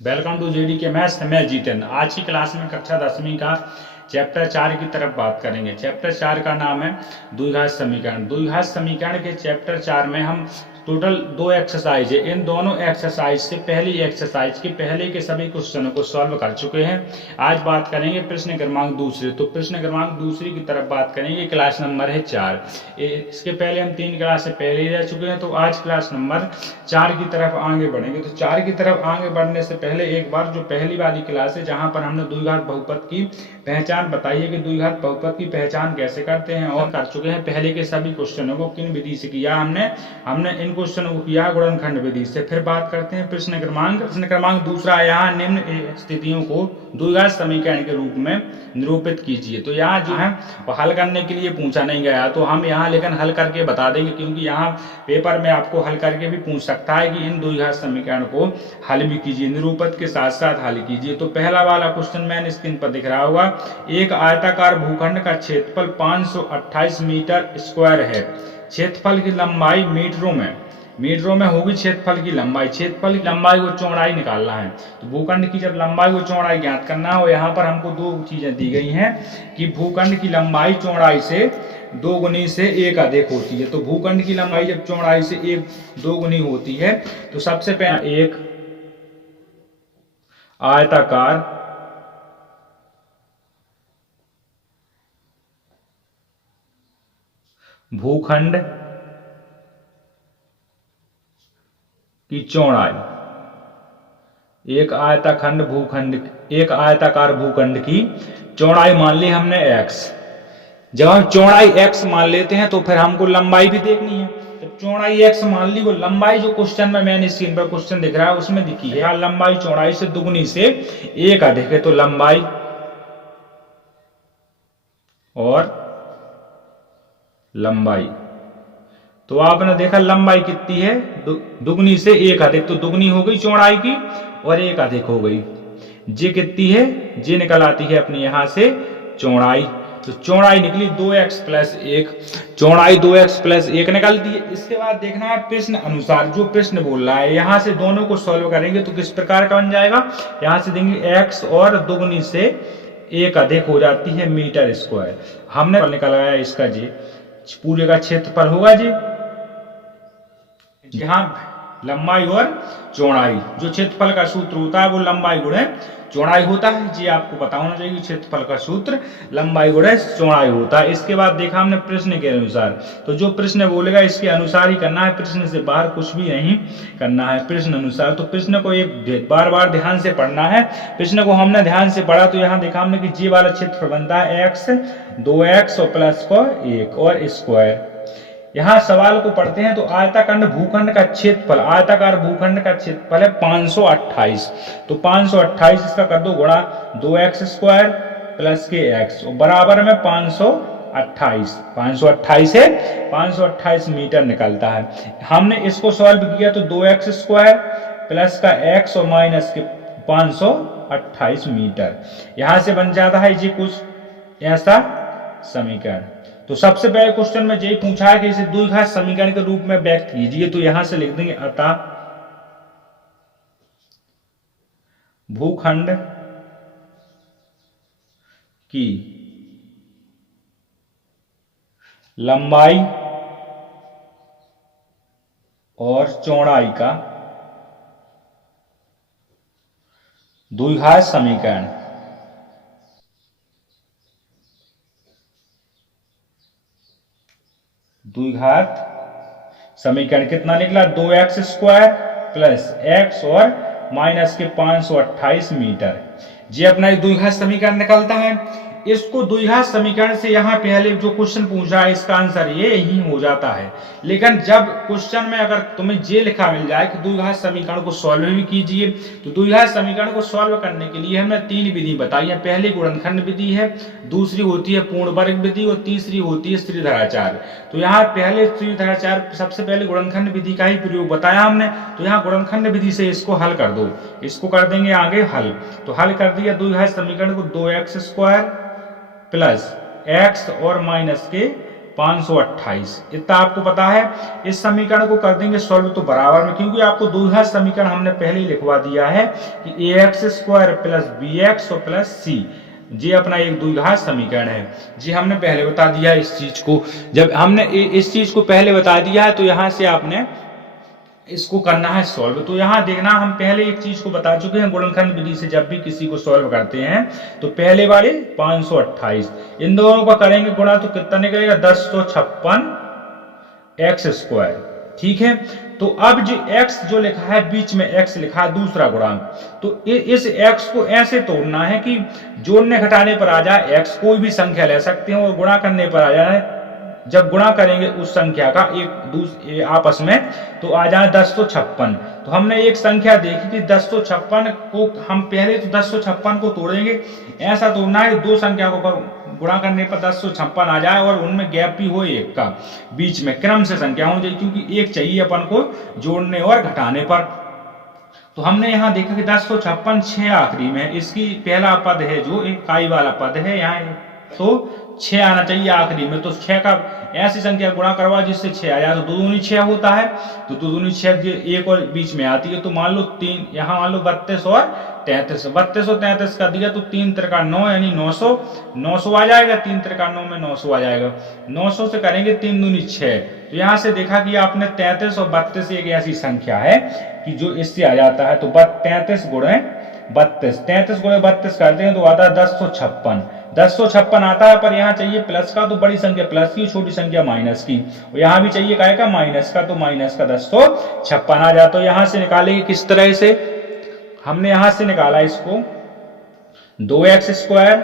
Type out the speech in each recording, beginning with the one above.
Welcome to JD के maths. मैं जीतन। आज की क्लास में कक्षा 10वीं का चैप्टर 4 की तरफ बात करेंगे। चैप्टर 4 का नाम है द्विघात समीकरण। द्विघात समीकरण के चैप्टर 4 में हम टोटल 2 एक्सरसाइज है। इन दोनों एक्सरसाइज से पहली एक्सरसाइज के पहले के सभी क्वेश्चनों को सॉल्व कर चुके हैं। आज बात करेंगे प्रश्न क्रमांक दूसरे। तो प्रश्न क्रमांक दूसरी की तरफ बात करेंगे। क्लास नंबर है 4। इसके पहले हम 3 क्लास से पहले ही रह चुके हैं, तो आज क्लास नंबर 4 की तरफ आगे बढ़ेंगे। तो 4 की तरफ आगे बढ़ने से पहले एक बार जो पहली वाली क्लास है जहां पर हमने द्विघात बहुपद की पहचान बताई है कि द्विघात बहुपद की पहचान कैसे करते हैं, और कर चुके हैं पहले के सभी क्वेश्चनों को किन विधि से किया हमने इन क्वेश्चनों को किया गुणनखंड विधि से। फिर बात करते हैं प्रश्न क्रमांक दूसरा। यहाँ निम्न स्थितियों को द्विघात समीकरण के रूप में निरूपित कीजिए। तो यहाँ जो है वो हल करने के लिए पूछा नहीं गया, तो हम यहाँ लेकिन हल करके बता देंगे, क्योंकि यहाँ पेपर में आपको हल करके भी पूछ सकता है कि इन द्विघात समीकरण को हल भी कीजिए, निरूपित के साथ साथ हल कीजिए। तो पहला वाला क्वेश्चन मैंने स्क्रीन पर दिख रहा होगा। एक आयताकार भूखंड का क्षेत्रफल 528 मीटर स्क्वायर है। क्षेत्रफल की लंबाई मीटरों में होगी। क्षेत्रफल की लंबाई को चौड़ाई निकालना है। तो भूखंड की जब लंबाई को चौड़ाई ज्ञात करना हो, यहाँ पर हमको दो चीजें दी गई हैं कि भूखंड की लंबाई चौड़ाई से 2 गुनी से 1 अधिक होती है। तो भूखंड की लंबाई जब चौड़ाई से 2 गुनी होती है, तो सबसे पहले एक आयताकार भूखंड की चौड़ाई, एक आयताकार भूखंड की चौड़ाई मान ली हमने x। जब हम चौड़ाई x मान लेते हैं तो फिर हमको लंबाई भी देखनी है। जब चौड़ाई x मान ली, वो लंबाई जो क्वेश्चन में मैंने स्क्रीन पर क्वेश्चन दिख रहा है उसमें दिखी है, यहाँ लंबाई चौड़ाई से दुगुनी से 1 अधिक है। तो लंबाई और लंबाई, तो आपने देखा लंबाई कितनी है, दुगनी से 1 अधिक, तो दुगनी हो गई चौड़ाई की और 1 अधिक हो गई। जे कितनी है, जे निकल आती है अपनी यहां से चौड़ाई। तो चौड़ाई निकली 2x प्लस 1, चौड़ाई 2x प्लस 1 निकलती है। इसके बाद देखना है प्रश्न अनुसार, जो प्रश्न बोल रहा है यहां से दोनों को सॉल्व करेंगे तो किस प्रकार का बन जाएगा। यहां से देंगे x और दुगनी से 1 अधिक हो जाती है मीटर स्क्वायर। हमने निकाला है इसका जी पूरे का क्षेत्रफल होगा जी, जहां लंबाई और चौड़ाई, जो क्षेत्रफल का सूत्र होता है वो लंबाई गुणे चौड़ाई होता है जी। आपको पता होना चाहिए क्षेत्रफल का सूत्र लंबाई गुणे चौड़ाई होता है। इसके बाद देखा हमने प्रश्न के अनुसार, तो जो प्रश्न बोलेगा इसके अनुसार ही करना है, प्रश्न से बाहर कुछ भी नहीं करना है, प्रश्न अनुसार। तो प्रश्न को एक बार बार ध्यान से पढ़ना है। प्रश्न को हमने ध्यान से पढ़ा तो यहाँ देखा हमने कि जी वाला क्षेत्रफल बनता है x, 2x और प्लस को 1 और स्क्वायर। यहाँ सवाल को पढ़ते हैं तो आयताकार भूखंड का क्षेत्रफल है 528। तो 528 इसका कर दो गुणा 2x स्क्वायर प्लस के x और बराबर में 528 है, 528 मीटर निकलता है। हमने इसको सॉल्व किया तो 2x स्क्वायर प्लस का x और माइनस के 528 मीटर, यहां से बन जाता है जी कुछ ऐसा समीकरण। तो सबसे पहले क्वेश्चन में यही पूछा है कि इसे द्विघात समीकरण के रूप में व्यक्त कीजिए। तो यहां से लिख देंगे अतः भूखंड की लंबाई और चौड़ाई का द्विघात समीकरण कितना निकला, 2x स्क्वायर प्लस x और माइनस के 528 मीटर। ये अपना द्विघात समीकरण निकलता है। इसको द्विघात समीकरण से यहाँ पहले जो क्वेश्चन पूछा है इसका आंसर ये ही हो जाता है। लेकिन जब क्वेश्चन में अगर तुम्हें ये लिखा मिल जाए कि द्विघात समीकरण को सॉल्व भी कीजिए, तो द्विघात समीकरण को सॉल्व करने के लिए हमने 3 विधि बताई है। पहली गुणनखंड विधि है, दूसरी होती है पूर्ण वर्ग विधि और तीसरी होती है श्रीधराचार्य। तो यहाँ पहले श्रीधराचार्य, सबसे पहले गुणनखंड विधि का ही प्रयोग बताया हमने। तो यहाँ गुणनखंड विधि से इसको हल कर दो, इसको कर देंगे आगे हल। तो हल कर दिया द्विघात समीकरण को, 2x स्क्वायर प्लस x और माइनस के 528, इतना आपको पता है। इस समीकरण को कर देंगे सॉल्व तो बराबर में, क्योंकि आपको द्विघात समीकरण हमने पहले ही लिखवा दिया है कि ax² प्लस bx और प्लस c, ये अपना एक द्विघात समीकरण है। जी हमने पहले बता दिया इस चीज को। जब हमने इस चीज को पहले बता दिया है तो यहाँ से आपने इसको करना है सॉल्व। तो यहाँ देखना, हम पहले एक चीज को बता चुके हैं, गुणनखंड विधि से जब भी किसी को सॉल्व करते हैं तो पहले वाले 528, इन दोनों का करेंगे गुणा तो कितना निकलेगा 1056 x²। ठीक है, तो अब जो x जो लिखा है बीच में x लिखा है दूसरा गुणांक, तो इस x को ऐसे तोड़ना है कि जोड़ने घटाने पर आ जाए x, कोई भी संख्या ले सकते हैं, और गुणा करने पर आ जाए, जब गुणा करेंगे उस संख्या का एक दूसरे आपस में तो आ जाए 1056। तो हमने एक संख्या देखी थी 1056 को, हम पहले तो 1056 को तोड़ेंगे, ऐसा तोड़ना है दो संख्या को गुणा करने पर 1056 आ जाए और उनमें गैप भी हो एक का, बीच में क्रम से संख्या हो जाए, क्योंकि एक चाहिए अपन को जोड़ने और घटाने पर। तो हमने यहाँ देखा कि 1056 6 आखिरी में, इसकी पहला पद है जो एक काई वाला पद है यहाँ, तो 6 आना चाहिए आखिरी में। तो 6 का ऐसी संख्या गुणा करवा जिससे 6 आ जाए, तो 2 दूनी 6 होता है, तो 2 दूनी 6 एक और बीच में आती है, तो मान लो 3, यहाँ मान लो 32 और 33, 32 और 33 का दिया तो 3 त्रिका 9 यानी 900 आ जाएगा, 3 त्रिका 9 में 900 आ जाएगा, 900 से करेंगे 3 दूनी 6। तो यहाँ से देखा कि आपने 33 और 32 एक ऐसी संख्या है कि जो इससे आ जाता है, तो 33 गुणे 32 करते हैं तो आता है 1056 आता है, पर यहाँ चाहिए प्लस का, तो बड़ी संख्या प्लस की, छोटी संख्या माइनस की, और यहाँ भी चाहिए काय का माइनस का, तो माइनस का 1056 आ जाए। तो यहाँ से निकालेंगे किस तरह से, हमने यहाँ से निकाला इसको 2x²,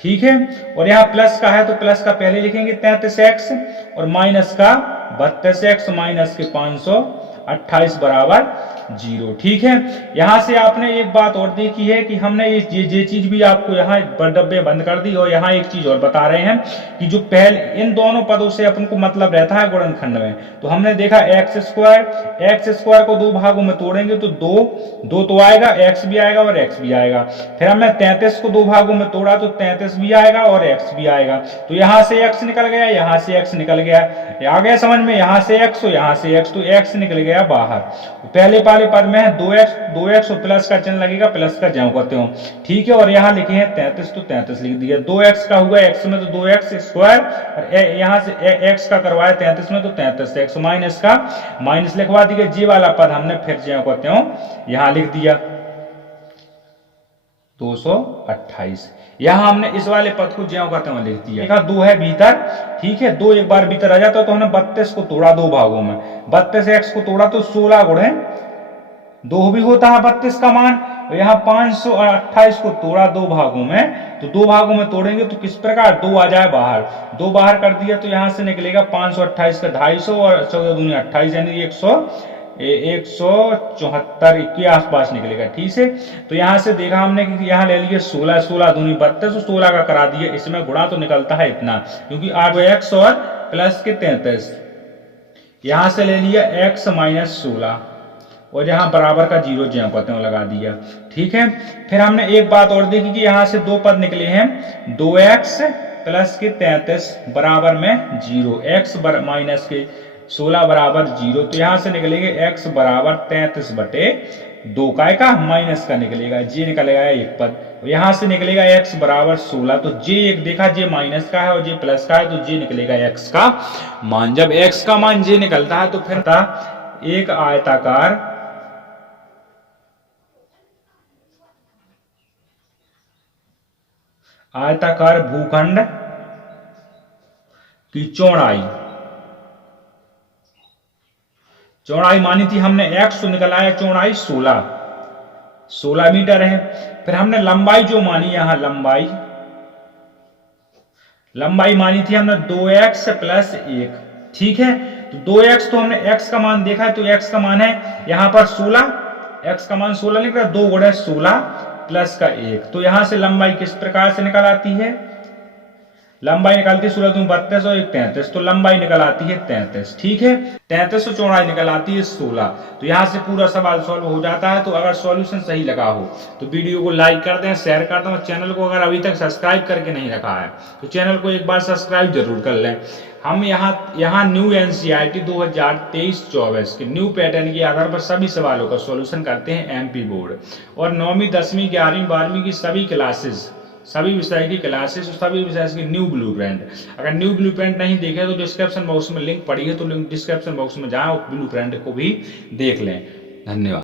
ठीक है, और यहाँ प्लस का है तो प्लस का पहले लिखेंगे 33x और माइनस का 32x माइनस के 528 बराबर 0। ठीक है, यहां से आपने एक बात और देखी है कि हमने ये चीज भी आपको यहाँ डब्बे बंद कर दी, और यहाँ एक चीज और बता रहे हैं कि जो पहले इन दोनों पदों से अपन को मतलब रहता है गुणनखंड में, तो हमने देखा x² को दो भागों में तोड़ेंगे तो दो तो आएगा, x भी आएगा और x भी आएगा। फिर हमने 33 को दो भागों में तोड़ा तो 33 भी आएगा और x भी आएगा, तो यहाँ से x निकल गया, यहाँ से x निकल गया, आ गया समझ में, यहाँ से x और यहाँ से x, तो x निकल गया बाहर। पहले वाले पद में है 2x और प्लस का चिन्ह लगेगा, प्लस का ज्यों करते हो, ठीक है, और यहाँ लिखे हैं 33 तो 33 लिख दिया, 2x का हुआ x में तो 2x², और यहाँ से x का करवाया 33 में तो 33x, माइनस का माइनस लिखवा दिया, जी वाला पद हमने फिर ज्यों करते हो यहाँ लिख दिया 228। यहाँ हमने इस वाले पद को ज्यों करते हुए लिख दिया। देखा 2 है भीतर, ठीक है, 2 एक बार भीतर आ जाता है, तो हमने 32 को तोड़ा दो भागों में, 32x को तोड़ा तो 16 गुणे 2 भी होता है 32 का मान, और यहाँ 528 को तोड़ा दो भागों में, तो दो भागों में तोड़ेंगे तो किस प्रकार 2 आ जाए बाहर, 2 बाहर कर दिया तो यहाँ से निकलेगा 528 का 250 और 14 दूनी 28 यानी 174 के आसपास निकलेगा। ठीक है, तो यहाँ से देखा हमने कि यहाँ ले लिए 16 दूनी 32 और 16 का करा दिया, इसमें गुणा तो निकलता है इतना, क्योंकि 8x और प्लस के 33, यहाँ से ले लिया x माइनस 16 और यहाँ बराबर का 0 ज्यों कहते हैं लगा दिया। ठीक है, फिर हमने एक बात और देखी कि यहाँ से दो पद निकले हैं, 2x प्लस के 33 बराबर में 0, x माइनस के 16 बराबर 0, तो यहाँ से निकलेंगे x बराबर 33/2 का माइनस का निकलेगा, j निकलेगा एक पद, यहाँ से निकलेगा x बराबर 16, तो j एक देखा j माइनस का है और j प्लस का है, तो j निकलेगा x का मान। जब x का मान j निकलता है तो फिर एक आयताकार भूखंड की चौड़ाई मानी थी हमने x, तो निकल आया चौड़ाई 16 मीटर है। फिर हमने लंबाई जो मानी, यहां लंबाई मानी थी हमने 2x प्लस 1, ठीक है, तो 2x तो हमने x का मान देखा है, तो x का मान है यहां पर 16, x का मान 16 निकला, 2 गुणे 16 प्लस का 1, तो यहां से लंबाई किस प्रकार से निकल आती है, लंबाई निकलती है 16 दूनी 32 और 1 33, तो लंबाई निकल आती है 33। ठीक है, 33 और चौड़ाई निकल आती है 16। तो यहाँ से पूरा सवाल सॉल्व हो जाता है। तो अगर सॉल्यूशन सही लगा हो तो वीडियो को लाइक कर दें, शेयर कर दें, और चैनल को अगर अभी तक सब्सक्राइब करके नहीं रखा है तो चैनल को एक बार सब्सक्राइब जरूर कर लें। हम यहाँ न्यू एनसीईआरटी 2023-24 के न्यू पैटर्न के आधार पर सभी सवालों का सॉल्यूशन करते हैं एमपी बोर्ड, और 9वीं 10वीं 11वीं 12वीं की सभी क्लासेस, सभी विषय की क्लासेस और सभी विषय की न्यू ब्लूप्रिंट। अगर न्यू ब्लूप्रिंट नहीं देखे तो डिस्क्रिप्शन बॉक्स में लिंक पड़ी है, तो लिंक डिस्क्रिप्शन बॉक्स में जाएं और ब्लूप्रिंट को भी देख लें। धन्यवाद।